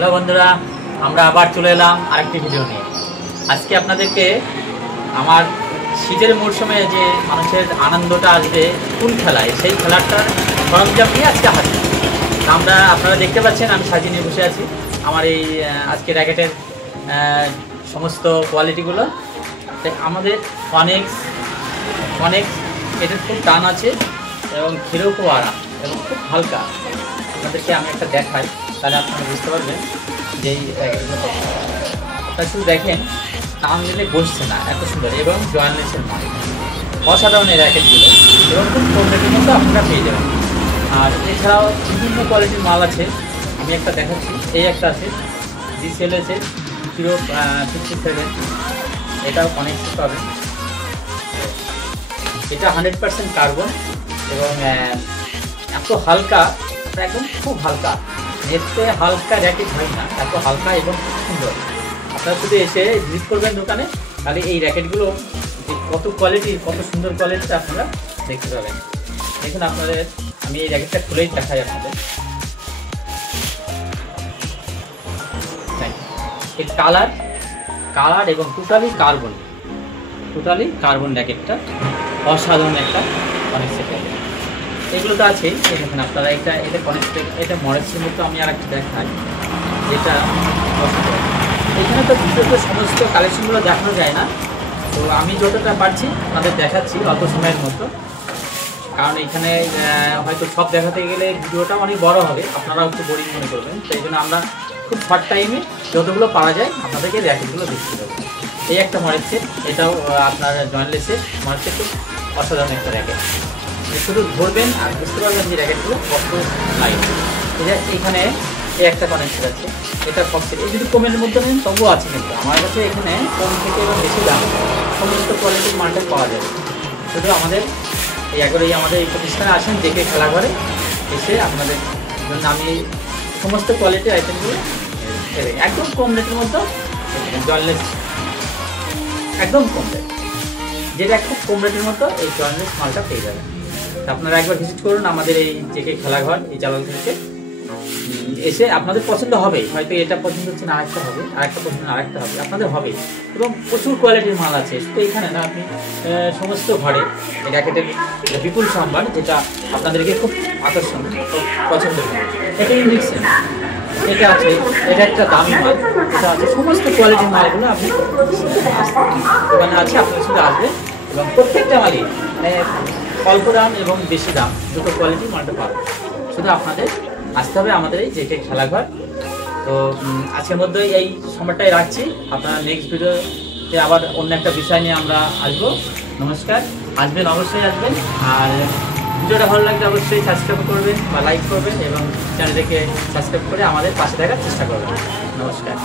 Hello বন্ধুরা, আমরা আবার চলে এলাম আরেকটি ভিডিও নিয়ে। আজকে আপনাদেরকে আমার শীতের মরশুমে যে মানুষের আনন্দটা আসবে কোন খেলায়, সেই খেলাটার সরঞ্জাম নিয়ে আজকে হাজির। আপনারা দেখতে পাচ্ছেন আমি সাজিয়ে নিয়ে বসে আছি আমার এই আজকে র্যাকেটের সমস্ত কোয়ালিটিগুলো। আমাদের অনেক এটার খুব টান আছে এবং খেলেও খুব আরাম এবং খুব হালকা। আপনাদেরকে আমি একটা দেখাই, তাহলে আপনারা বুঝতে পারবেন যে আপনারা শুধু দেখেন টান দিলে বসছে না, এত সুন্দর এবং জয়েন্টলেসের মাল, অসাধারণ এই র্যাকেটগুলো এবং খুব কম রেটের মধ্যে আপনারা পেয়ে যাবেন। আর এছাড়াও বিভিন্ন কোয়ালিটির মাল আছে, আমি একটা দেখাচ্ছি। এই একটা আছে DCLS 057, এটাও কনেক্ট পাবেন। এটা 100% কার্বন এবং এত হালকা, একদম খুব হালকা, এতে হালকা র্যাকেট হয় না, এত হালকা এবং খুব সুন্দর। আপনারা শুধু এসে ভিজিট করবেন দোকানে, তাহলে এই র্যাকেটগুলো কত কোয়ালিটি, কত সুন্দর কোয়ালিটিটা আপনারা দেখতে পাবেন। দেখুন আপনাদের, আমি এই র্যাকেটটা খুলেই দেখাই আপনাদের। এর কালার এবং টোটালি কার্বন র্যাকেটটা অসাধারণ একটা অনেক সেকেন্ড। এগুলো তো আছেই, দেখেন আপনারা। এটা কনেক্ট, এটা মডেলসের মতো আমি আর একটা দেখাই, যেটা এখানে তো বিশেষ সমস্ত কালেকশনগুলো দেখানো যায় না, তো আমি যতটা পারছি আপনাদের দেখাচ্ছি অল্প সময়ের মতো। কারণ এখানে হয়তো সব দেখাতে গেলে ভিডিওটা অনেক বড় হবে, আপনারাও একটু বোরিং মনে করবেন। তো এই জন্য আমরা খুব শর্ট টাইমে যতগুলো পারা যায় আপনাদেরকে র্যাকেটগুলো দেখতে দেবো। এই একটা মডেল সেট, এটাও আপনার জয়েন্টলেসের মডেল সেট, খুব অসাধারণ একটা র্যাকেট। শুধু ধরবেন আর বুঝতে পারবেন যে র্যাকেটগুলো কত লাইট। এইখানে এই একটা কানেকশন আছে, এটা ফক্সের। এই যদি কমের মধ্যে নেন তবুও আছে, কিন্তু আমার কাছে এখানে কম থেকে এবং বেশি দাম সমস্ত কোয়ালিটির মার্কেট পাওয়া যায়। শুধু আমাদের আমাদের এই প্রতিষ্ঠানে আসেন, দেখে খেলাঘরে এসে আপনাদের জন্য আমি সমস্ত কোয়ালিটির আইটেমগুলো একদম কম রেটের মধ্যে, জয়েন্টলেস একদম কম রেট, যেটা খুব কম রেটের মতো এই জয়েন্টলেস মালটা পেয়ে যাবেন। আপনারা একবার ভিজিট করুন আমাদের এই জেকে খেলাঘর, এই জালাল থেকে এসে আপনাদের পছন্দ হবে। হয়তো এটা পছন্দ হচ্ছে না, আরেকটা হবে, আরেকটা পছন্দ আরেকটা হবে, আপনাদের হবে। এবং প্রচুর কোয়ালিটির মাল আছে, শুধু এখানে না, আপনি সমস্ত ঘরে এই র্যাকেটের বিপুল সম্ভার, যেটা আপনাদেরকে খুব আকর্ষণ, খুব পছন্দ হবে। এটা ইঞ্জেকশন, এটা আছে, এটা একটা দামি মাল, এটা আছে। সমস্ত কোয়ালিটির মালগুলো আপনি দোকানে আছে, আপনার শুধু আসবেন এবং প্রত্যেকটা মালই অল্প দাম এবং বেশি দাম দুটো কোয়ালিটির মালটা পাবেন। শুধু আপনাদের আসতে হবে আমাদের এই জেকে খেলাঘর। তো আজকের মধ্যে এই সময়টাই রাখছি, আপনারা নেক্সট ভিডিওতে আবার অন্য একটা বিষয় নিয়ে আমরা আসবো। নমস্কার, আসবেন, অবশ্যই আসবেন। আর ভিডিওটা ভালো লাগলে অবশ্যই সাবস্ক্রাইব করবেন বা লাইক করবেন এবং চ্যানেলটাকে সাবস্ক্রাইব করে আমাদের পাশে থাকার চেষ্টা করবেন। নমস্কার।